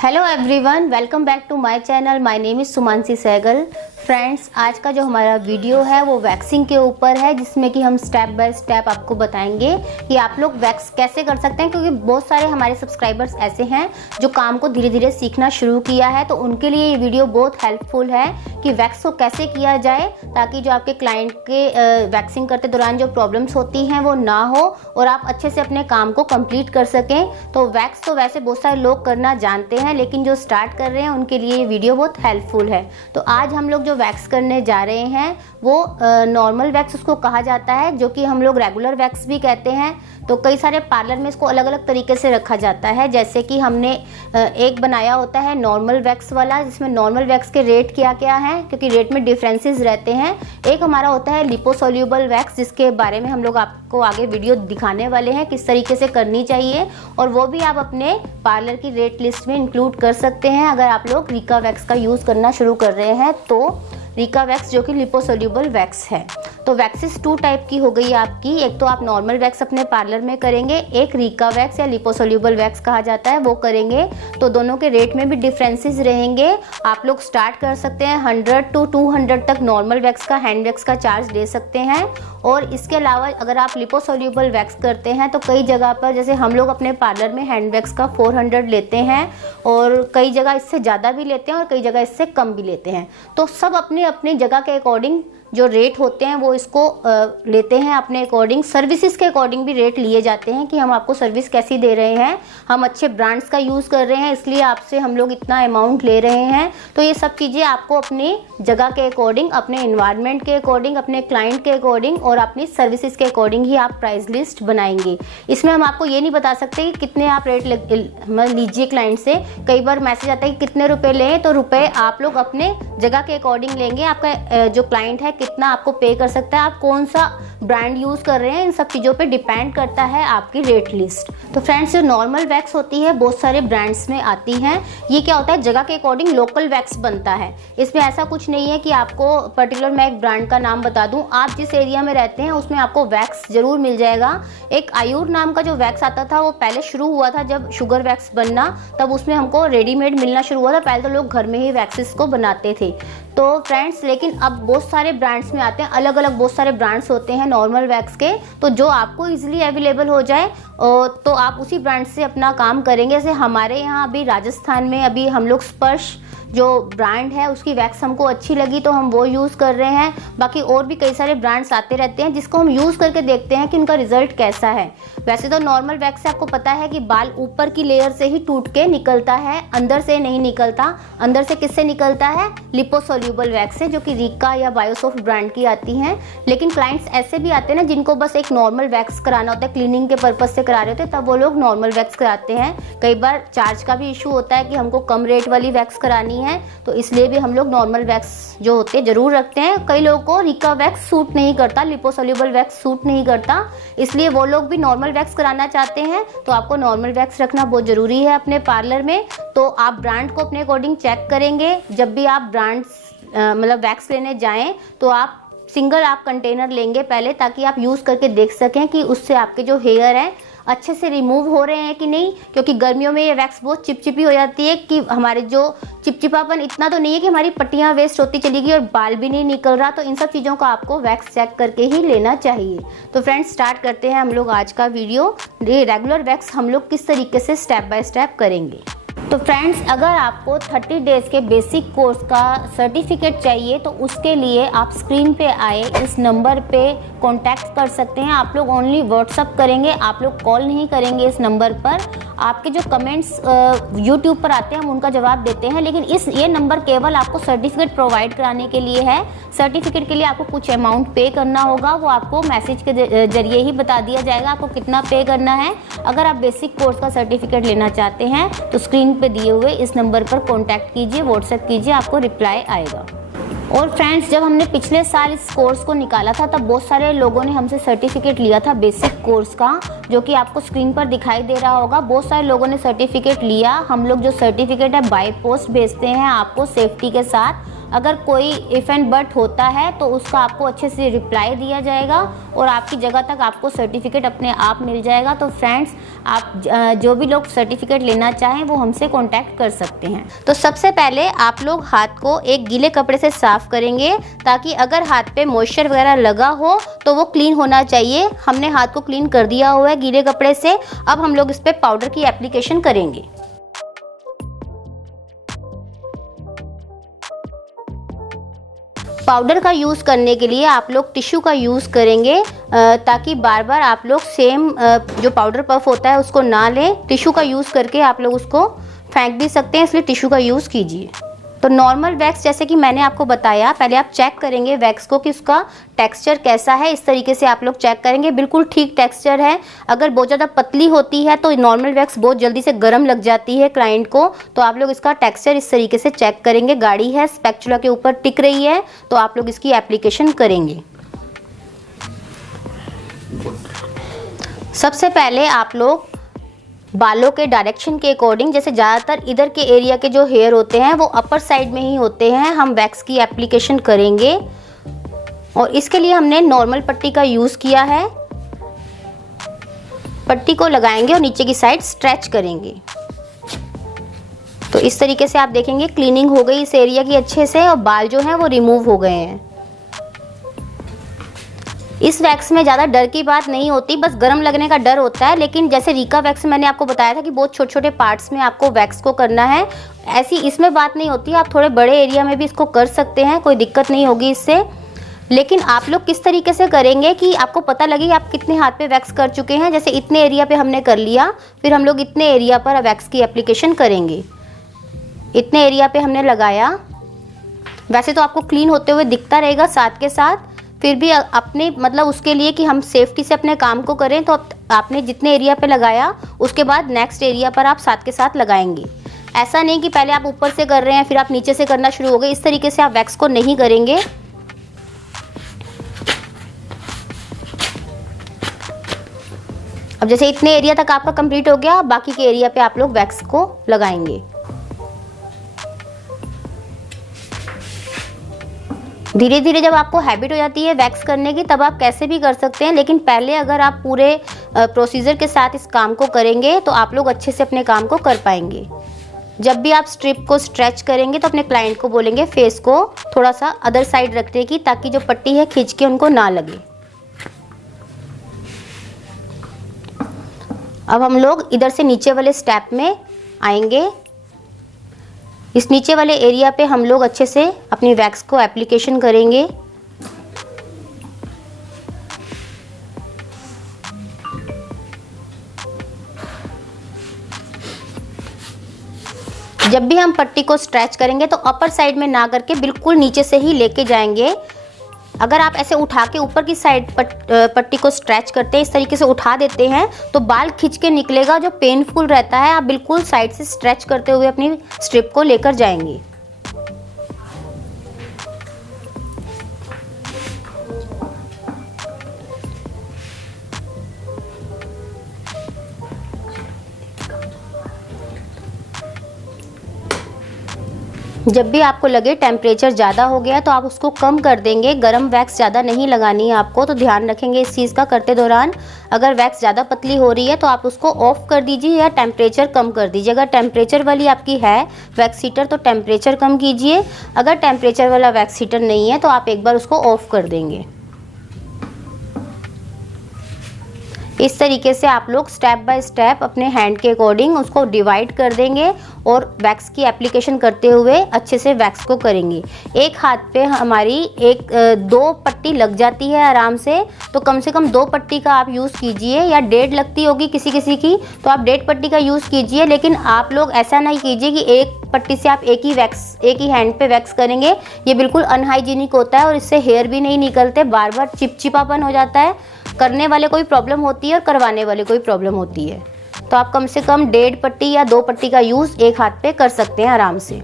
Hello everyone, welcome back to my channel. My name is Sumanasi Sehgal. Friends, आज का जो हमारा वीडियो है वो वैक्सिंग के ऊपर है, जिसमें कि हम स्टेप बाय स्टेप आपको बताएंगे कि आप लोग वैक्स कैसे कर सकते हैं। क्योंकि बहुत सारे हमारे सब्सक्राइबर्स ऐसे हैं जो काम को धीरे धीरे सीखना शुरू किया है, तो उनके लिए ये वीडियो बहुत हेल्पफुल है कि वैक्स को कैसे किया जाए, ताकि जो आपके क्लाइंट के वैक्सिंग करते दौरान जो प्रॉब्लम्स होती हैं वो ना हो और आप अच्छे से अपने काम को कंप्लीट कर सकें। तो वैक्स तो वैसे बहुत सारे लोग करना जानते हैं, लेकिन जो स्टार्ट कर रहे हैं उनके लिए ये वीडियो बहुत हेल्पफुल है। तो आज हम लोग जो वैक्स करने जा रहे हैं वो नॉर्मल वैक्स उसको कहा जाता है, जो कि हम लोग रेगुलर वैक्स भी कहते हैं। तो कई सारे पार्लर में इसको अलग अलग तरीके से रखा जाता है। जैसे कि हमने एक बनाया होता है नॉर्मल वैक्स वाला, जिसमें नॉर्मल वैक्स के रेट क्या क्या हैं, क्योंकि रेट में डिफरेंसेस रहते हैं। एक हमारा होता है लिपोसोल्यूबल वैक्स, जिसके बारे में हम लोग आपको आगे वीडियो दिखाने वाले हैं किस तरीके से करनी चाहिए, और वो भी आप अपने पार्लर की रेट लिस्ट में इंक्लूड कर सकते हैं अगर आप लोग रिका वैक्स का यूज़ करना शुरू कर रहे हैं। तो रिका वैक्स जो कि लिपोसोल्यूबल वैक्स है। तो वैक्सेस 2 टाइप की हो गई आपकी। एक तो आप नॉर्मल वैक्स अपने पार्लर में करेंगे, एक रिका वैक्स या लिपोसोल्यूबल वैक्स कहा जाता है वो करेंगे। तो दोनों के रेट में भी डिफरेंसेस रहेंगे। आप लोग स्टार्ट कर सकते हैं 100 to 200 तक नॉर्मल वैक्स का, हैंड वैक्स का चार्ज दे सकते हैं। और इसके अलावा अगर आप लिपोसोल्यूबल वैक्स करते हैं तो कई जगह पर, जैसे हम लोग अपने पार्लर में हैंड वैक्स का 400 लेते हैं, और कई जगह इससे ज़्यादा भी लेते हैं और कई जगह इससे कम भी लेते हैं। तो सब अपनी अपनी जगह के अकॉर्डिंग जो रेट होते हैं वो इसको लेते हैं अपने अकॉर्डिंग। सर्विसेज के अकॉर्डिंग भी रेट लिए जाते हैं कि हम आपको सर्विस कैसी दे रहे हैं, हम अच्छे ब्रांड्स का यूज़ कर रहे हैं इसलिए आपसे हम लोग इतना अमाउंट ले रहे हैं। तो ये सब चीज़ें आपको अपनी जगह के अकॉर्डिंग, अपने इन्वायरमेंट के अकॉर्डिंग, अपने क्लाइंट के अकॉर्डिंग और अपनी सर्विसेज के अकॉर्डिंग ही आप प्राइस लिस्ट बनाएंगे। इसमें हम आपको ये नहीं बता सकते कि कितने आप रेट लीजिए क्लाइंट से। कई बार मैसेज आता है कि कितने रुपए लें, तो रुपए आप लोग अपने जगह के अकॉर्डिंग लेंगे। आपका जो क्लाइंट है कितना आपको पे कर सकता है, आप कौन सा ब्रांड यूज़ कर रहे हैं, इन सब चीज़ों पे डिपेंड करता है आपकी रेट लिस्ट। तो फ्रेंड्स, जो नॉर्मल वैक्स होती है बहुत सारे ब्रांड्स में आती हैं। ये क्या होता है, जगह के अकॉर्डिंग लोकल वैक्स बनता है। इसमें ऐसा कुछ नहीं है कि आपको पर्टिकुलर मैं एक ब्रांड का नाम बता दूं। आप जिस एरिया में रहते हैं उसमें आपको वैक्स जरूर मिल जाएगा। एक आयुर नाम का जो वैक्स आता था वो पहले शुरू हुआ था जब शुगर वैक्स बनना, तब उसमें हमको रेडीमेड मिलना शुरू हुआ था। पहले तो लोग घर में ही वैक्सेस को बनाते थे। तो फ्रेंड्स, लेकिन अब बहुत सारे ब्रांड्स में आते हैं, अलग अलग बहुत सारे ब्रांड्स होते हैं नॉर्मल वैक्स के। तो जो आपको इजीली अवेलेबल हो जाए तो आप उसी ब्रांड से अपना काम करेंगे। जैसे हमारे यहाँ अभी राजस्थान में अभी हम लोग स्पर्श जो ब्रांड है उसकी वैक्स हमको अच्छी लगी तो हम वो यूज़ कर रहे हैं। बाकी और भी कई सारे ब्रांड्स आते रहते हैं जिसको हम यूज़ करके देखते हैं कि उनका रिजल्ट कैसा है। वैसे तो नॉर्मल वैक्स से आपको पता है कि बाल ऊपर की लेयर से ही टूट के निकलता है, अंदर से नहीं निकलता। अंदर से किससे निकलता है, लिपोसोल्यूबल वैक्स से, जो कि रिका या बायोसॉफ्ट ब्रांड की आती हैं। लेकिन क्लाइंट्स ऐसे भी आते हैं ना जिनको बस एक नॉर्मल वैक्स कराना होता है, क्लीनिंग के पर्पज से करा रहे होते हैं, तब वो लोग नॉर्मल वैक्स कराते हैं। कई बार चार्ज का भी इशू होता है कि हमको कम रेट वाली वैक्स करानी है, तो इसलिए भी हम लोग नॉर्मल वैक्स जो होते हैं जरूर रखते हैं। कई लोगों को रिका वैक्स सूट नहीं करता, लिपोसोल्यूबल वैक्स सूट नहीं करता, इसलिए वो लोग भी नॉर्मल वैक्स कराना चाहते हैं। तो आपको नॉर्मल वैक्स रखना बहुत ज़रूरी है अपने पार्लर में। तो आप ब्रांड को अपने अकॉर्डिंग चेक करेंगे। जब भी आप ब्रांड्स मतलब वैक्स लेने जाएं तो आप सिंगल आप कंटेनर लेंगे पहले, ताकि आप यूज़ करके देख सकें कि उससे आपके जो हेयर हैं अच्छे से रिमूव हो रहे हैं कि नहीं। क्योंकि गर्मियों में ये वैक्स बहुत चिपचिपी हो जाती है कि हमारे जो चिपचिपापन इतना तो नहीं है कि हमारी पट्टियाँ वेस्ट होती चलेगी और बाल भी नहीं निकल रहा। तो इन सब चीज़ों का आपको वैक्स चेक करके ही लेना चाहिए। तो फ्रेंड्स, स्टार्ट करते हैं हम लोग आज का वीडियो। रेगुलर वैक्स हम लोग किस तरीके से स्टेप बाय स्टेप करेंगे। तो फ्रेंड्स, अगर आपको 30 डेज़ के बेसिक कोर्स का सर्टिफिकेट चाहिए तो उसके लिए आप स्क्रीन पे आए इस नंबर पे कांटेक्ट कर सकते हैं। आप लोग ओनली व्हाट्सअप करेंगे, आप लोग कॉल नहीं करेंगे इस नंबर पर। आपके जो कमेंट्स यूट्यूब पर आते हैं हम उनका जवाब देते हैं, लेकिन ये नंबर केवल आपको सर्टिफिकेट प्रोवाइड कराने के लिए है। सर्टिफिकेट के लिए आपको कुछ अमाउंट पे करना होगा, वो आपको मैसेज के जरिए ही बता दिया जाएगा आपको कितना पे करना है। अगर आप बेसिक कोर्स का सर्टिफिकेट लेना चाहते हैं तो स्क्रीन पे दिए हुए इस नंबर पर कांटेक्ट कीजिए, व्हाट्सएप कीजिए, आपको रिप्लाई आएगा। और फ्रेंड्स, जब हमने पिछले साल इस कोर्स को निकाला था तब बहुत सारे लोगों ने हमसे सर्टिफिकेट लिया था बेसिक कोर्स का, जो कि आपको स्क्रीन पर दिखाई दे रहा होगा। बहुत सारे लोगों ने सर्टिफिकेट लिया। हम लोग जो सर्टिफिकेट है बाय पोस्ट भेजते हैं आपको सेफ्टी के साथ। अगर कोई इफ एंड बट होता है तो उसका आपको अच्छे से रिप्लाई दिया जाएगा और आपकी जगह तक आपको सर्टिफिकेट अपने आप मिल जाएगा। तो फ्रेंड्स, आप जो भी लोग सर्टिफिकेट लेना चाहें वो हमसे कांटेक्ट कर सकते हैं। तो सबसे पहले आप लोग हाथ को एक गीले कपड़े से साफ़ करेंगे, ताकि अगर हाथ पे मॉइस्चर वगैरह लगा हो तो वो क्लीन होना चाहिए। हमने हाथ को क्लीन कर दिया हुआ है गीले कपड़े से। अब हम लोग इस पर पाउडर की एप्लीकेशन करेंगे। पाउडर का यूज़ करने के लिए आप लोग टिश्यू का यूज़ करेंगे, ताकि बार बार आप लोग सेम जो पाउडर पफ होता है उसको ना लें। टिश्यू का यूज़ करके आप लोग उसको फेंक भी सकते हैं, इसलिए टिश्यू का यूज़ कीजिए। तो नॉर्मल वैक्स जैसे कि मैंने आपको बताया, पहले आप चेक करेंगे वैक्स को कि उसका टेक्सचर कैसा है। इस तरीके से आप लोग चेक करेंगे, बिल्कुल ठीक टेक्सचर है। अगर बहुत ज़्यादा पतली होती है तो नॉर्मल वैक्स बहुत जल्दी से गर्म लग जाती है क्लाइंट को। तो आप लोग इसका टेक्सचर इस तरीके से चेक करेंगे। गाढ़ी है, स्पैचुला के ऊपर टिक रही है, तो आप लोग इसकी एप्लीकेशन करेंगे। सबसे पहले आप लोग बालों के डायरेक्शन के अकॉर्डिंग, जैसे ज़्यादातर इधर के एरिया के जो हेयर होते हैं वो अपर साइड में ही होते हैं, हम वैक्स की एप्लीकेशन करेंगे। और इसके लिए हमने नॉर्मल पट्टी का यूज़ किया है। पट्टी को लगाएंगे और नीचे की साइड स्ट्रेच करेंगे। तो इस तरीके से आप देखेंगे क्लीनिंग हो गई इस एरिया की अच्छे से, और बाल जो हैं वो रिमूव हो गए हैं। इस वैक्स में ज़्यादा डर की बात नहीं होती, बस गर्म लगने का डर होता है। लेकिन जैसे रीका वैक्स मैंने आपको बताया था कि बहुत छोटे छोटे पार्ट्स में आपको वैक्स को करना है, ऐसी इसमें बात नहीं होती। आप थोड़े बड़े एरिया में भी इसको कर सकते हैं, कोई दिक्कत नहीं होगी इससे। लेकिन आप लोग किस तरीके से करेंगे कि आपको पता लगे कि आप कितने हाथ पे वैक्स कर चुके हैं। जैसे इतने एरिया पे हमने कर लिया, फिर हम लोग इतने एरिया पर वैक्स की एप्लीकेशन करेंगे। इतने एरिया पे हमने लगाया। वैसे तो आपको क्लीन होते हुए दिखता रहेगा साथ के साथ, फिर भी अपने मतलब उसके लिए कि हम सेफ्टी से अपने काम को करें, तो आपने जितने एरिया पे लगाया उसके बाद नेक्स्ट एरिया पर आप साथ के साथ लगाएंगे। ऐसा नहीं कि पहले आप ऊपर से कर रहे हैं फिर आप नीचे से करना शुरू हो गए, इस तरीके से आप वैक्स को नहीं करेंगे। अब जैसे इतने एरिया तक आपका कंप्लीट हो गया, बाकी के एरिया पे आप लोग वैक्स को लगाएंगे। धीरे धीरे जब आपको हैबिट हो जाती है वैक्स करने की, तब आप कैसे भी कर सकते हैं। लेकिन पहले अगर आप पूरे प्रोसीजर के साथ इस काम को करेंगे तो आप लोग अच्छे से अपने काम को कर पाएंगे। जब भी आप स्ट्रिप को स्ट्रेच करेंगे तो अपने क्लाइंट को बोलेंगे फेस को थोड़ा सा अदर साइड रखने की, ताकि जो पट्टी है खींच के उनको ना लगे। अब हम लोग इधर से नीचे वाले स्टेप में आएंगे। इस नीचे वाले एरिया पे हम लोग अच्छे से अपनी वैक्स को एप्लीकेशन करेंगे। जब भी हम पट्टी को स्ट्रेच करेंगे तो अपर साइड में ना करके बिल्कुल नीचे से ही लेके जाएंगे। अगर आप ऐसे उठा के ऊपर की साइड पट्टी को स्ट्रेच करते हैं, इस तरीके से उठा देते हैं तो बाल खिंच के निकलेगा, जो पेनफुल रहता है। आप बिल्कुल साइड से स्ट्रेच करते हुए अपनी स्ट्रिप को लेकर जाएंगे। जब भी आपको लगे टेम्परेचर ज़्यादा हो गया तो आप उसको कम कर देंगे। गरम वैक्स ज़्यादा नहीं लगानी है आपको, तो ध्यान रखेंगे इस चीज़ का करते दौरान। अगर वैक्स ज़्यादा पतली हो रही है तो आप उसको ऑफ़ कर दीजिए या टेम्परेचर कम कर दीजिए। अगर टेम्परेचर वाली आपकी है वैक्स हीटर तो टेम्परेचर कम कीजिए। अगर टेम्परेचर वाला वैक्स हीटर नहीं है तो आप एक बार उसको ऑफ़ कर देंगे। इस तरीके से आप लोग स्टेप बाय स्टेप अपने हैंड के अकॉर्डिंग उसको डिवाइड कर देंगे और वैक्स की एप्लीकेशन करते हुए अच्छे से वैक्स को करेंगे। एक हाथ पे हमारी दो पट्टी लग जाती है आराम से, तो कम से कम 2 पट्टी का आप यूज़ कीजिए, या 1.5 लगती होगी किसी किसी की तो आप 1.5 पट्टी का यूज़ कीजिए। लेकिन आप लोग ऐसा नहीं कीजिए कि एक पट्टी से आप एक ही हैंड पे वैक्स करेंगे। ये बिल्कुल अनहाइजीनिक होता है और इससे हेयर भी नहीं निकलते, बार बार चिपचिपापन हो जाता है। करने वाले कोई प्रॉब्लम होती है और करवाने वाले कोई प्रॉब्लम होती है। तो आप कम से कम 1.5 पट्टी या 2 पट्टी का यूज़ एक हाथ पे कर सकते हैं आराम से।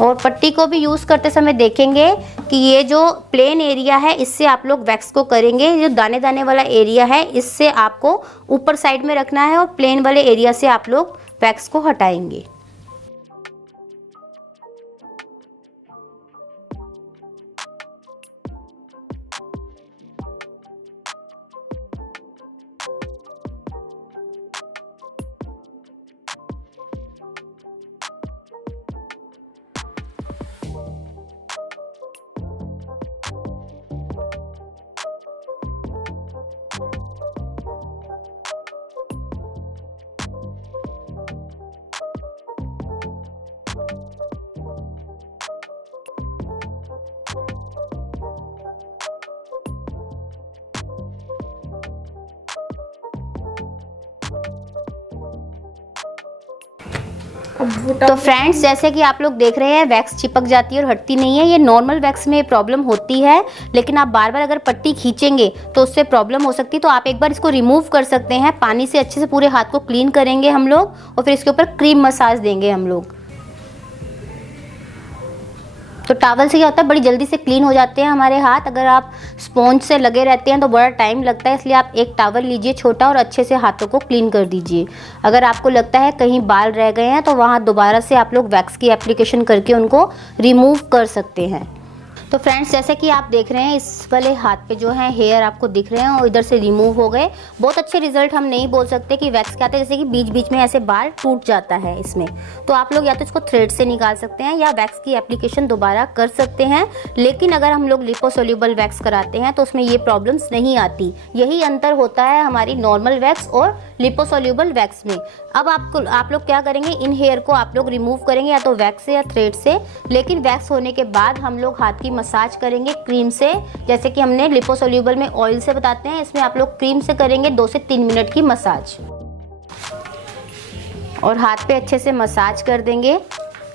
और पट्टी को भी यूज़ करते समय देखेंगे कि ये जो प्लेन एरिया है इससे आप लोग वैक्स को करेंगे। जो दाने दाने वाला एरिया है इससे आपको ऊपर साइड में रखना है और प्लेन वाले एरिया से आप लोग वैक्स को हटाएंगे। तो फ्रेंड्स, जैसे कि आप लोग देख रहे हैं वैक्स चिपक जाती है और हटती नहीं है। ये नॉर्मल वैक्स में प्रॉब्लम होती है, लेकिन आप बार बार अगर पट्टी खींचेंगे तो उससे प्रॉब्लम हो सकती है। तो आप एक बार इसको रिमूव कर सकते हैं। पानी से अच्छे से पूरे हाथ को क्लीन करेंगे हम लोग और फिर इसके ऊपर क्रीम मसाज देंगे हम लोग। तो टॉवल से क्या होता है, बड़ी जल्दी से क्लीन हो जाते हैं हमारे हाथ। अगर आप स्पॉन्ज से लगे रहते हैं तो बड़ा टाइम लगता है, इसलिए आप एक टॉवल लीजिए छोटा और अच्छे से हाथों को क्लीन कर दीजिए। अगर आपको लगता है कहीं बाल रह गए हैं तो वहाँ दोबारा से आप लोग वैक्स की एप्लीकेशन करके उनको रिमूव कर सकते हैं। तो फ्रेंड्स, जैसे कि आप देख रहे हैं इस वाले हाथ पे जो है हेयर आपको दिख रहे हैं और इधर से रिमूव हो गए। बहुत अच्छे रिजल्ट हम नहीं बोल सकते कि वैक्स के आते हैं, जैसे कि बीच बीच में ऐसे बाल टूट जाता है इसमें। तो आप लोग या तो इसको थ्रेड से निकाल सकते हैं या वैक्स की एप्लीकेशन दोबारा कर सकते हैं। लेकिन अगर हम लोग लिपोसोल्यूबल वैक्स कराते हैं तो उसमें ये प्रॉब्लम्स नहीं आती। यही अंतर होता है हमारी नॉर्मल वैक्स और लिपोसोल्यूबल वैक्स में। अब आप लोग क्या करेंगे, इन हेयर को आप लोग रिमूव करेंगे या तो वैक्स से या थ्रेड से। लेकिन वैक्स होने के बाद हम लोग हाथ की मसाज करेंगे क्रीम से, जैसे कि हमने लिपोसोल्यूबल में ऑयल से बताते हैं, इसमें आप लोग क्रीम से करेंगे 2 से 3 मिनट की मसाज। और हाथ पे अच्छे से मसाज कर देंगे,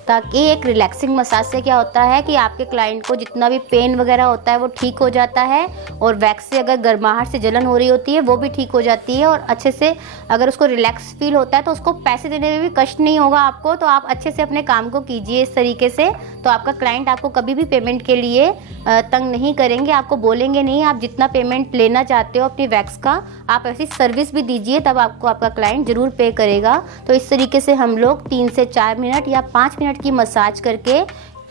ताकि एक रिलैक्सिंग मसाज से क्या होता है कि आपके क्लाइंट को जितना भी पेन वगैरह होता है वो ठीक हो जाता है। और वैक्स से अगर गर्माहट से जलन हो रही होती है वो भी ठीक हो जाती है। और अच्छे से अगर उसको रिलैक्स फील होता है तो उसको पैसे देने में भी कष्ट नहीं होगा आपको। तो आप अच्छे से अपने काम को कीजिए इस तरीके से, तो आपका क्लाइंट आपको कभी भी पेमेंट के लिए तंग नहीं करेंगे, आपको बोलेंगे नहीं। आप जितना पेमेंट लेना चाहते हो अपनी वैक्स का, आप ऐसी सर्विस भी दीजिए, तब आपको आपका क्लाइंट ज़रूर पे करेगा। तो इस तरीके से हम लोग 3 से 4 मिनट या 5 मिनट की मसाज करके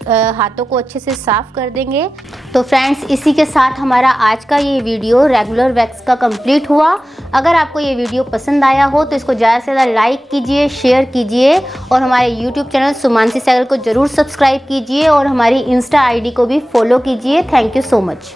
हाथों को अच्छे से साफ़ कर देंगे। तो फ्रेंड्स, इसी के साथ हमारा आज का ये वीडियो रेगुलर वैक्स का कंप्लीट हुआ। अगर आपको ये वीडियो पसंद आया हो तो इसको ज़्यादा से ज़्यादा लाइक कीजिए, शेयर कीजिए और हमारे यूट्यूब चैनल सुमानसी सहगल को ज़रूर सब्सक्राइब कीजिए और हमारी इंस्टा आईडी को भी फॉलो कीजिए। Thank you so much.